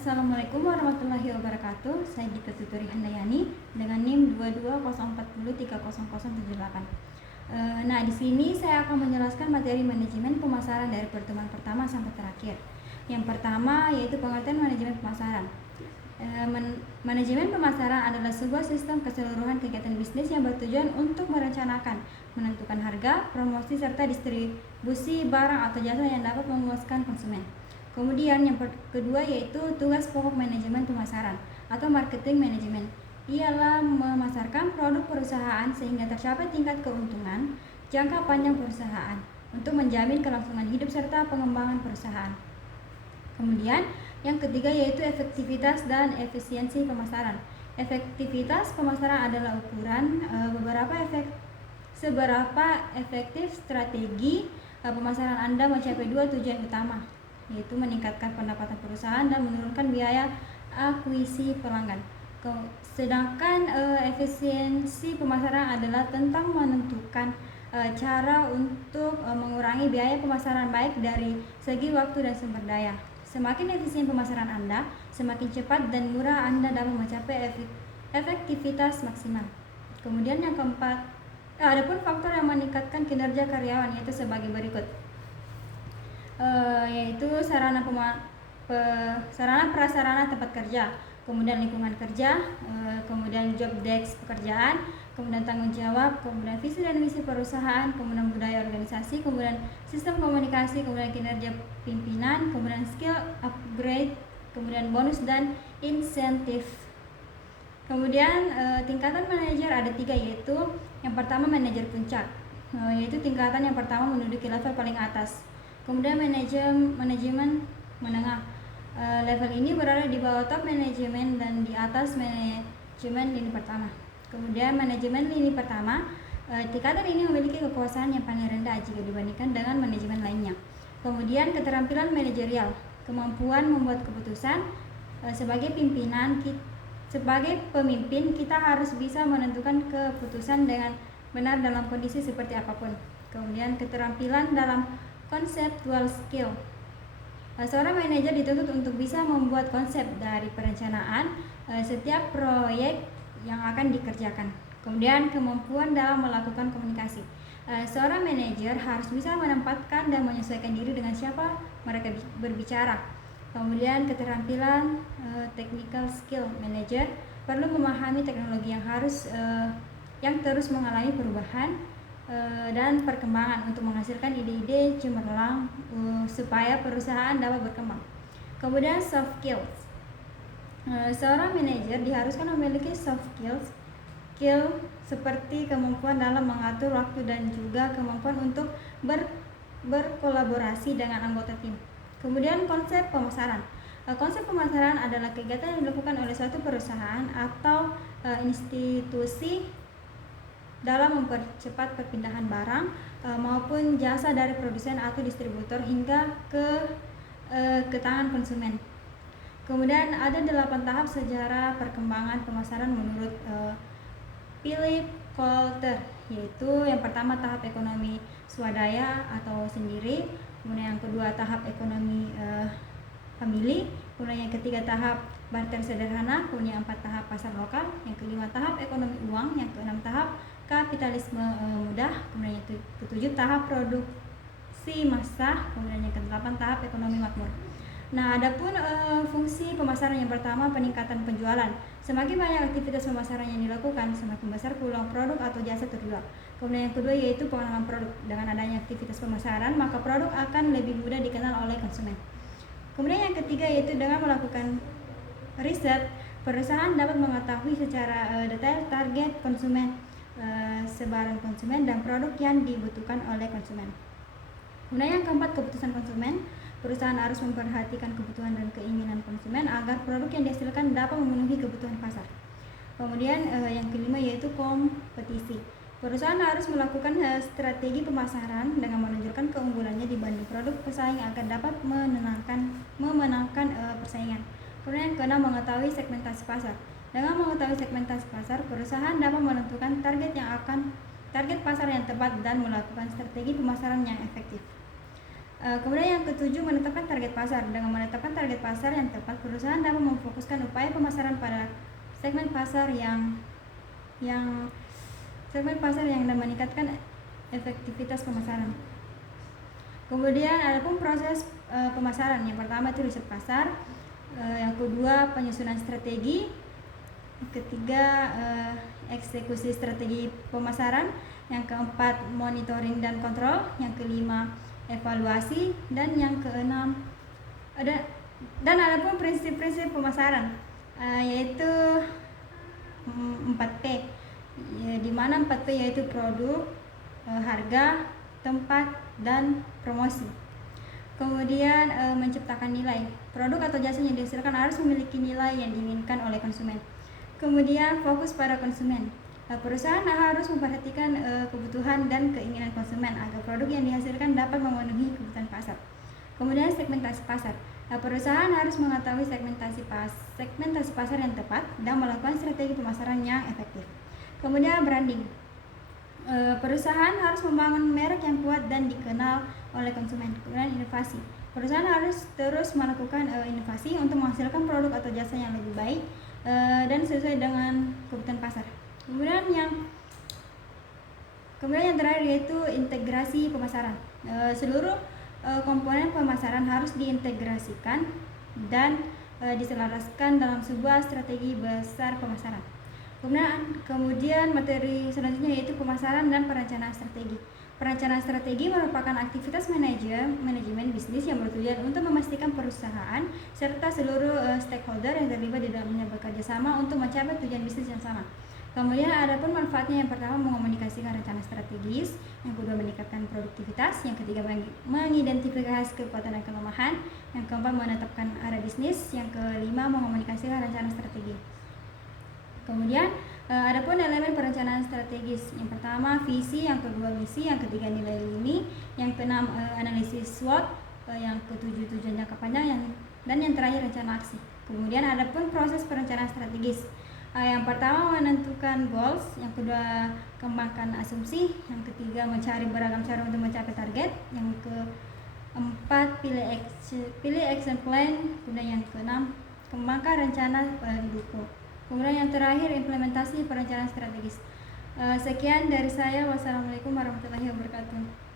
Assalamualaikum warahmatullahi wabarakatuh. Saya Gita Tuturi Handayani dengan NIM 2204030078. Nah, di sini saya akan menjelaskan materi manajemen pemasaran dari pertemuan pertama sampai terakhir. Yang pertama yaitu pengertian manajemen pemasaran. Manajemen pemasaran adalah sebuah sistem keseluruhan kegiatan bisnis yang bertujuan untuk merencanakan, menentukan harga, promosi, serta distribusi barang atau jasa yang dapat memuaskan konsumen. Kemudian yang kedua yaitu tugas pokok manajemen pemasaran atau marketing management, ialah memasarkan produk perusahaan sehingga tercapai tingkat keuntungan jangka panjang perusahaan untuk menjamin kelangsungan hidup serta pengembangan perusahaan. Kemudian yang ketiga yaitu efektivitas dan efisiensi pemasaran. Efektivitas pemasaran adalah ukuran seberapa efektif strategi pemasaran Anda mencapai dua tujuan utama, yaitu meningkatkan pendapatan perusahaan dan menurunkan biaya akuisisi pelanggan. Sedangkan efisiensi pemasaran adalah tentang menentukan cara untuk mengurangi biaya pemasaran baik dari segi waktu dan sumber daya. Semakin efisien pemasaran Anda, semakin cepat dan murah Anda dapat mencapai efektivitas maksimal. Kemudian yang keempat, adapun faktor yang meningkatkan kinerja karyawan yaitu sebagai berikut. Yaitu sarana prasarana tempat kerja, kemudian lingkungan kerja, kemudian job desk pekerjaan, kemudian tanggung jawab, kemudian visi dan misi perusahaan, kemudian budaya organisasi, kemudian sistem komunikasi, kemudian kinerja pimpinan, kemudian skill upgrade, kemudian bonus dan insentif. Kemudian tingkatan manajer ada 3, yaitu yang pertama manajer puncak, yaitu tingkatan yang pertama menduduki level paling atas. Kemudian manajemen menengah, level ini berada di bawah top manajemen dan di atas manajemen lini pertama. Kemudian manajemen lini pertama, tingkatan ini memiliki kekuasaan yang paling rendah jika dibandingkan dengan manajemen lainnya. Kemudian keterampilan manajerial, kemampuan membuat keputusan. Sebagai pemimpin kita harus bisa menentukan keputusan dengan benar dalam kondisi seperti apapun. Kemudian keterampilan dalam conceptual skill, seorang manajer dituntut untuk bisa membuat konsep dari perencanaan setiap proyek yang akan dikerjakan. Kemudian kemampuan dalam melakukan komunikasi, seorang manajer harus bisa menempatkan dan menyesuaikan diri dengan siapa mereka berbicara. Kemudian keterampilan technical skill, manajer perlu memahami teknologi yang terus mengalami perubahan dan perkembangan untuk menghasilkan ide-ide cemerlang supaya perusahaan dapat berkembang. Kemudian soft skills, seorang manajer diharuskan memiliki soft skills seperti kemampuan dalam mengatur waktu dan juga kemampuan untuk berkolaborasi dengan anggota tim. Kemudian konsep pemasaran. Konsep pemasaran adalah kegiatan yang dilakukan oleh suatu perusahaan atau institusi dalam mempercepat perpindahan barang maupun jasa dari produsen atau distributor hingga ke tangan konsumen. Kemudian ada 8 tahap sejarah perkembangan pemasaran menurut Philip Kotler, yaitu yang pertama tahap ekonomi swadaya atau sendiri, kemudian yang kedua tahap ekonomi famili, kemudian yang ketiga tahap barter sederhana, kemudian yang 4 tahap pasar lokal, yang kelima tahap ekonomi uang, yang keenam tahap kapitalisme mudah, kemudian yang ke-7 tahap produksi massah, kemudian yang ke-8 tahap ekonomi makmur. Nah, adapun fungsi pemasaran yang pertama peningkatan penjualan. Semakin banyak aktivitas pemasaran yang dilakukan, semakin besar peluang produk atau jasa terjual. Kemudian yang kedua yaitu pengenalan produk. Dengan adanya aktivitas pemasaran, maka produk akan lebih mudah dikenal oleh konsumen. Kemudian yang ketiga yaitu dengan melakukan riset, perusahaan dapat mengetahui secara detail target konsumen, sebaran konsumen dan produk yang dibutuhkan oleh konsumen. Kemudian yang keempat, keputusan konsumen. Perusahaan harus memperhatikan kebutuhan dan keinginan konsumen agar produk yang dihasilkan dapat memenuhi kebutuhan pasar. Kemudian yang kelima yaitu kompetisi. Perusahaan harus melakukan strategi pemasaran dengan menunjukkan keunggulannya dibanding produk pesaing agar dapat memenangkan persaingan. Kemudian yang keenam, mengetahui segmentasi pasar. Dengan mengetahui segmentasi pasar, perusahaan dapat menentukan target pasar yang tepat dan melakukan strategi pemasaran yang efektif. Kemudian yang ketujuh, menetapkan target pasar. Dengan menetapkan target pasar yang tepat, perusahaan dapat memfokuskan upaya pemasaran pada segmen pasar yang dan meningkatkan efektivitas pemasaran. Kemudian adapun proses pemasaran, yang pertama itu riset pasar, yang kedua penyusunan strategi, yang ketiga eksekusi strategi pemasaran, yang keempat monitoring dan kontrol, yang kelima evaluasi, dan yang keenam dan adapun prinsip-prinsip pemasaran, yaitu 4P, di mana 4P yaitu produk, harga, tempat, dan promosi. Kemudian menciptakan nilai. Produk atau jasa yang dihasilkan harus memiliki nilai yang diinginkan oleh konsumen. Kemudian fokus pada konsumen. Perusahaan harus memperhatikan kebutuhan dan keinginan konsumen agar produk yang dihasilkan dapat memenuhi kebutuhan pasar. Kemudian segmentasi pasar. Perusahaan harus mengetahui segmentasi pasar yang tepat dan melakukan strategi pemasaran yang efektif. Kemudian branding. Perusahaan harus membangun merek yang kuat dan dikenal oleh konsumen. Kemudian inovasi. Perusahaan harus terus melakukan inovasi untuk menghasilkan produk atau jasa yang lebih baik dan sesuai dengan kebutuhan pasar. Kemudian yang terakhir yaitu integrasi pemasaran. Seluruh komponen pemasaran harus diintegrasikan dan diselaraskan dalam sebuah strategi besar pemasaran. Kemudian materi selanjutnya yaitu pemasaran dan perencanaan strategi. Perencanaan strategi merupakan aktivitas manajemen bisnis yang bertujuan untuk memastikan perusahaan serta seluruh stakeholder yang terlibat di dalamnya bekerja sama untuk mencapai tujuan bisnis yang sama. Kemudian adapun manfaatnya, yang pertama mengomunikasikan rencana strategis, yang kedua meningkatkan produktivitas, yang ketiga mengidentifikasi kekuatan dan kelemahan, yang keempat menetapkan arah bisnis, yang kelima mengomunikasikan rencana strategi. Kemudian adapun elemen perencanaan strategis, yang pertama visi, yang kedua misi, yang ketiga nilai lini, yang keenam analisis SWOT, yang ketujuh tujuan jangka panjang, dan yang terakhir rencana aksi. Kemudian adapun proses perencanaan strategis, yang pertama menentukan goals, yang kedua kembangkan asumsi, yang ketiga mencari beragam cara untuk mencapai target, yang keempat pilih action plan, kemudian yang keenam kembangkan rencana pendukung. Kemudian yang terakhir implementasi perencanaan strategis. Sekian dari saya. Wassalamualaikum warahmatullahi wabarakatuh.